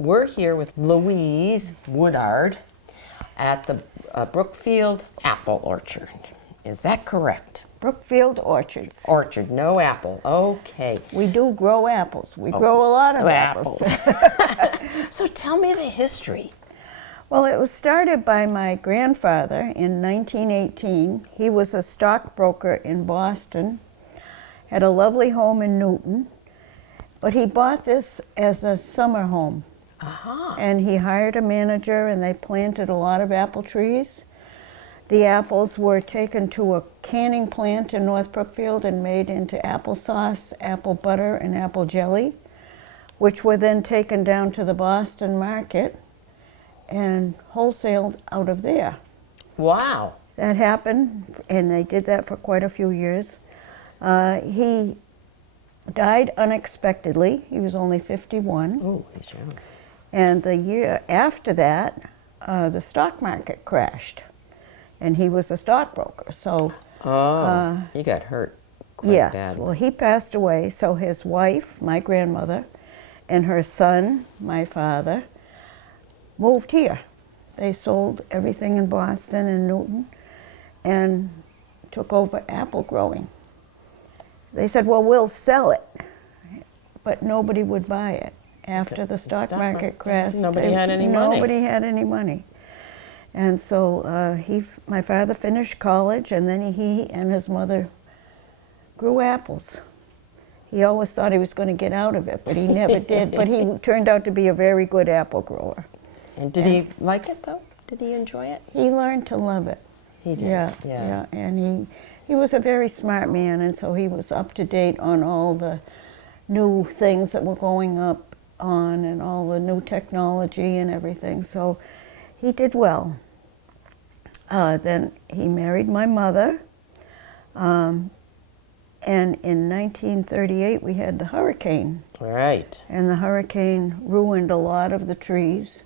We're here with Louise Woodard at the Brookfield Apple Orchard. Is that correct? Brookfield Orchards. Orchard, no apple. Okay. We do grow apples. We grow a lot of apples. So tell me the history. Well, it was started by my grandfather in 1918. He was a stockbroker in Boston, had a lovely home in Newton, but he bought this as a summer home. And he hired a manager and they planted a lot of apple trees. The apples were taken to a canning plant in North Brookfield and made into applesauce, apple butter, and apple jelly, which were then taken down to the Boston market and wholesaled out of there. Wow. That happened, and they did that for quite a few years. He died unexpectedly. He was only 51. Oh, he's young. And the year after that, the stock market crashed. And he was a stockbroker, so... he got hurt quite yes, badly. well, he passed away, so his wife, my grandmother, and her son, my father, moved here. They sold everything in Boston and Newton and took over apple growing. They said, well, we'll sell it, but nobody would buy it. After the stock market crashed, nobody had any money. Nobody had any money. And so my father finished college, and then he and his mother grew apples. He always thought he was going to get out of it, but he never did. But he turned out to be a very good apple grower. And did he like it, though? Did he enjoy it? He learned to love it. He did, Yeah. And he was a very smart man, and so he was up to date on all the new things that were going up on and all the new technology and everything. So he did well. Then he married my mother, and in 1938 we had the hurricane. Right. And the hurricane ruined a lot of the trees.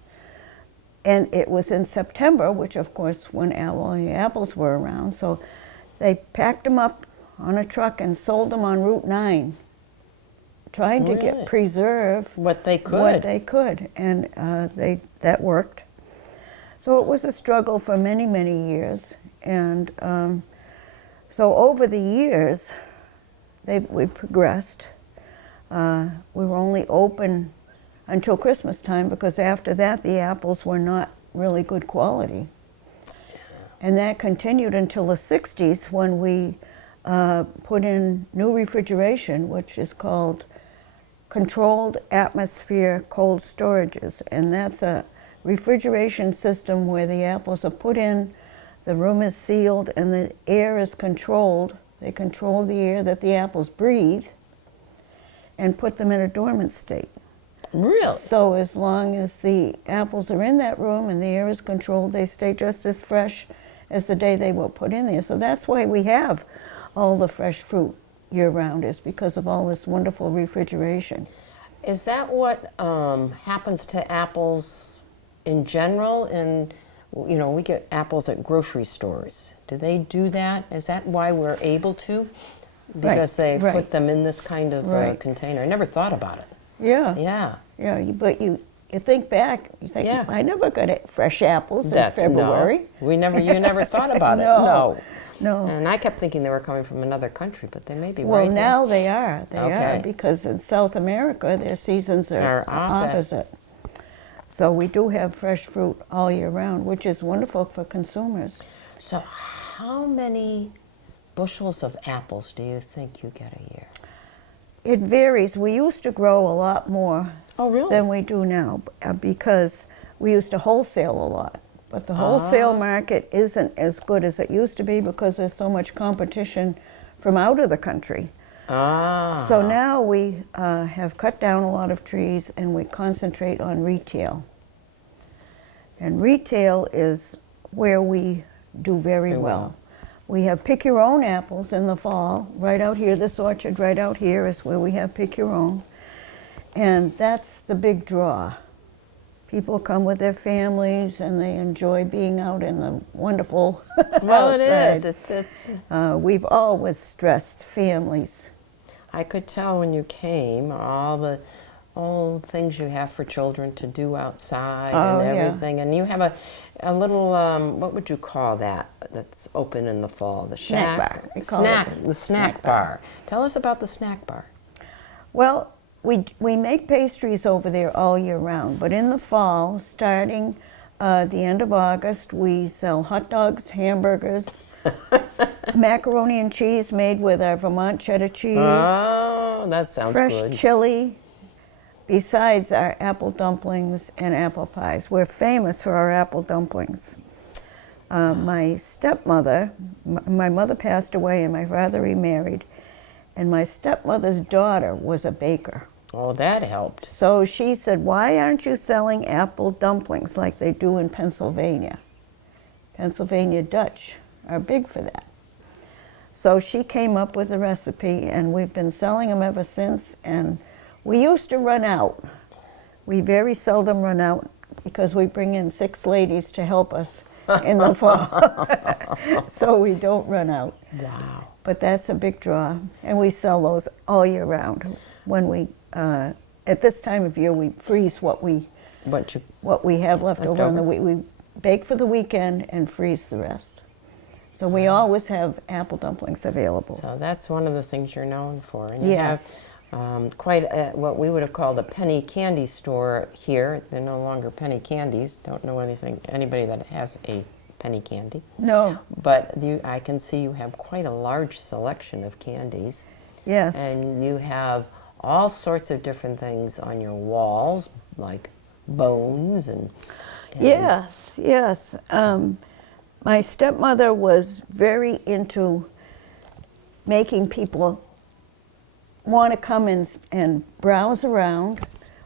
And it was in September, which of course when all the apples were around, so they packed them up on a truck and sold them on Route 9, trying to preserve what they could. What they could, and that worked. So it was a struggle for many, many years, and so over the years, we progressed. We were only open until Christmas time because after that the apples were not really good quality. And that continued until the 60s when we put in new refrigeration, which is called controlled atmosphere cold storages, and that's a refrigeration system where the apples are put in, the room is sealed, and the air is controlled. They control the air that the apples breathe and put them in a dormant state. Really? So as long as the apples are in that room and the air is controlled, they stay just as fresh as the day they were put in there. So that's why we have all the fresh fruit year-round, is because of all this wonderful refrigeration. Is that what happens to apples in general? And you know, we get apples at grocery stores. Do they do that? Is that why we're able to? Because they put them in this kind of container. I never thought about it. Yeah. Yeah. Yeah, but you think back, you think, I never got fresh apples in February. No, you never thought about it. No. And I kept thinking they were coming from another country, but they may be well, right there. now they are. They are, because in South America, their seasons are opposite. So we do have fresh fruit all year round, which is wonderful for consumers. So how many bushels of apples do you think you get a year? It varies. We used to grow a lot more than we do now because we used to wholesale a lot. But the wholesale market isn't as good as it used to be because there's so much competition from out of the country. So now we have cut down a lot of trees and we concentrate on retail. And retail is where we do very well. We have pick your own apples in the fall. Right out here, this orchard right out here is where we have pick your own. And that's the big draw. People come with their families and they enjoy being out in the wonderful Well, outside. it is. It's we've always stressed families. I could tell when you came, all the all things you have for children to do outside Oh, and yeah. everything. And you have a little, what would you call that that's open in the fall? The Snack shack? bar. We call it The snack bar. Tell us about the snack bar. Well, we make pastries over there all year round, but in the fall, starting the end of August, we sell hot dogs, hamburgers, macaroni and cheese made with our Vermont cheddar cheese, Oh, that sounds fresh good. chili, besides our apple dumplings and apple pies. We're famous for our apple dumplings. My stepmother, my mother passed away and my father remarried, and my stepmother's daughter was a baker. Oh, that helped. So she said, why aren't you selling apple dumplings like they do in Pennsylvania? Pennsylvania Dutch are big for that. So she came up with a recipe, and we've been selling them ever since. And we used to run out. We very seldom run out because we bring in 6 ladies to help us in the fall. So we don't run out. Wow. But that's a big draw, and we sell those all year round. When we, at this time of year, we freeze what we have left over on the week. We bake for the weekend and freeze the rest. So we always have apple dumplings available. So that's one of the things you're known for. And Yes. you have quite what we would have called a penny candy store here. They're no longer penny candies. Don't know anybody that has a penny candy. No. But I can see you have quite a large selection of candies. Yes. And you have all sorts of different things on your walls, like bones and Yes, yes. My stepmother was very into making people want to come and browse around.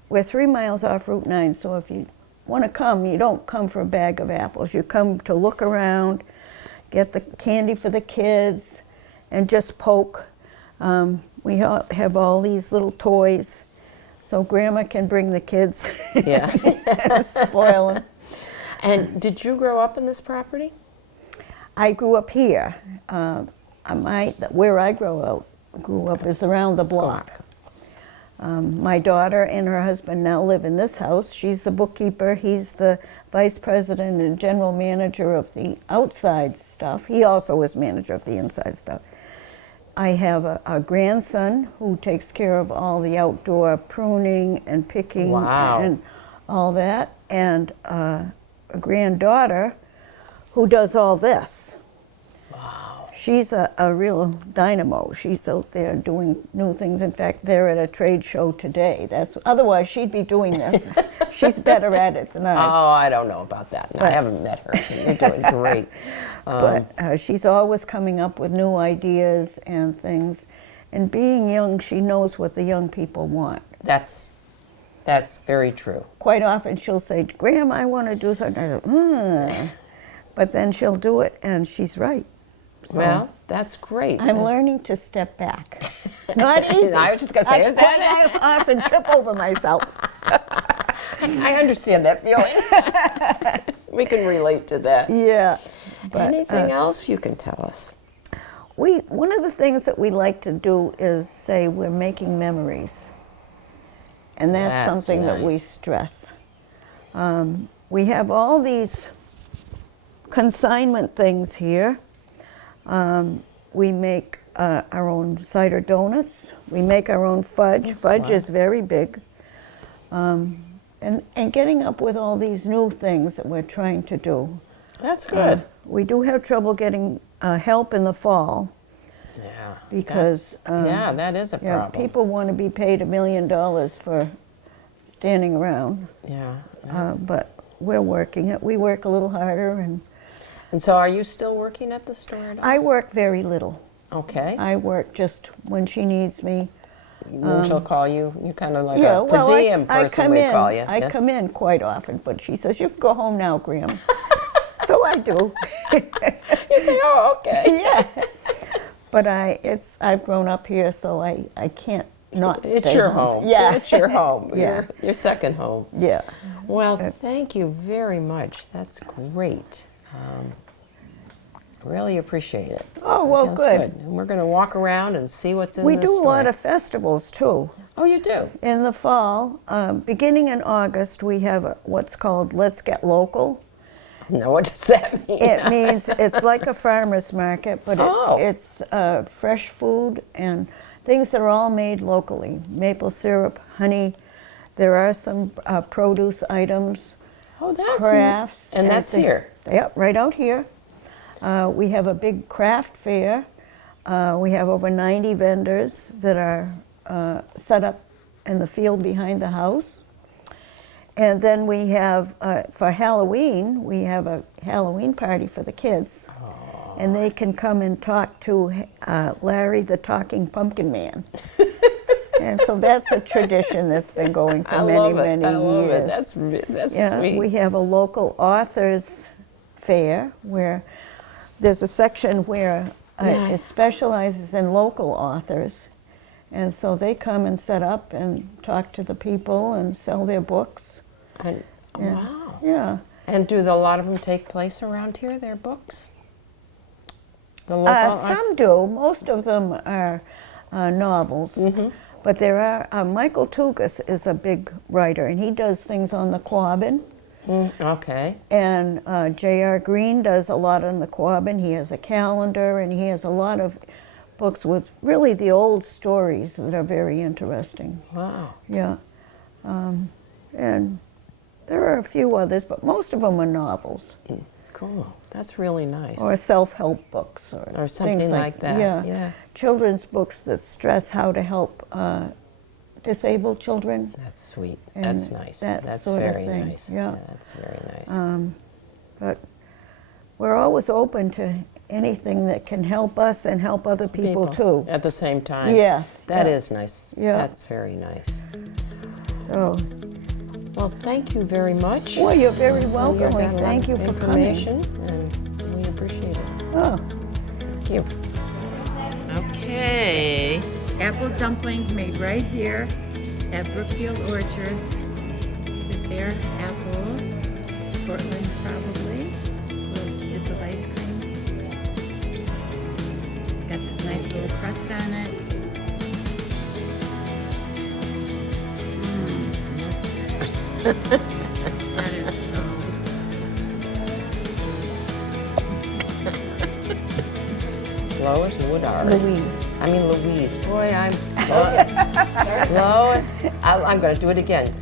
We're 3 miles off Route 9, so if you want to come, you don't come for a bag of apples. You come to look around, get the candy for the kids, and just poke. We have all these little toys, so Grandma can bring the kids Yeah. and spoil them. And did you grow up in this property? I grew up here. Where I grew up is around the block. My daughter and her husband now live in this house. She's the bookkeeper. He's the vice president and general manager of the outside stuff. He also is manager of the inside stuff. I have a grandson who takes care of all the outdoor pruning and picking Wow. and all that, and a granddaughter who does all this. Wow. She's a real dynamo. She's out there doing new things. In fact, they're at a trade show today. Otherwise she'd be doing this. She's better at it than I. Oh, I don't know about that. No, I haven't met her. You're doing great. But she's always coming up with new ideas and things. And being young, she knows what the young people want. That's very true. Quite often she'll say, Graham, I want to do something. I go, But then she'll do it, and she's right. So Well, that's great. I'm learning to step back. It's not easy. I was just going to say, is that I often trip over myself. I understand that feeling. We can relate to that. Yeah. But, Anything else you can tell us? one of the things that we like to do is say we're making memories. And that's something that we nice. stress. We have all these consignment things here. We make our own cider donuts. We make our own fudge. Fudge is very big. And getting up with all these new things that we're trying to do. That's good. We do have trouble getting help in the fall Yeah. because that is a problem. people want to be paid $1 million for standing around. Yeah. But we're working it. We work a little harder, And so are you still working at the store at all? I work very little. Okay. I work just when she needs me. Then she'll call you. You're kind of like a per diem person, we call you. I come in quite often, but she says, you can go home now, Graham. So I do. You say, oh, okay. Yeah. But I've grown up here, so I can't not It's stay your home. Yeah. It's your home. Yeah. Your second home. Yeah. Well, thank you very much. That's great. Really appreciate it. Oh, well, Sounds good. And we're going to walk around and see what's in We this do a lot store. of festivals too. Oh, you do? In the fall, beginning in August, we have what's called Let's Get Local. Now, what does that mean? It means it's like a farmer's market, but Oh. it's fresh food and things that are all made locally. Maple syrup, honey. There are some produce items, Oh, that's crafts. And that's here. Yep, right out here. We have a big craft fair. We have over 90 vendors that are set up in the field behind the house. And then we have, for Halloween, we have a Halloween party for the kids. And they can come and talk to Larry the Talking Pumpkin Man. And so that's a tradition that's been going for many, many I love years. it. That's Yeah, sweet. we have a local authors fair where there's a section where Yeah. it specializes in local authors. And so they come and set up and talk to the people and sell their books. And, Yeah. Wow. Yeah. And do a lot of them take place around here, their books? The local Some do. Most of them are novels. Mm-hmm. But there are, Michael Tugas is a big writer, and he does things on the Quabbin. Okay. And J.R. Green does a lot on the Quabbin. He has a calendar, and he has a lot of books with really the old stories that are very interesting. Wow. Yeah. And there are a few others, but most of them are novels Cool. That's really nice. or self-help books or something things like that. Yeah. Yeah. Children's books that stress how to help disabled children. That's sweet. And That's nice. that That's sort of very thing, nice. yeah. That's very nice. But we're always open to anything that can help us and help other people too. At the same time. Yeah, That yeah. is nice. Yeah. That's very nice. So, Well, thank you very much. well, you're very You welcome. got We a lot thank you of for coming. information, and we appreciate it. Oh, Thank you. Okay. Apple dumplings made right here at Brookfield Orchards with their apples, Portland probably, with dip of ice cream. Got this nice little crust on it. That is so. Lois Woodard. Louise. Loise. Boy, I'm Lois. I'm going to do it again.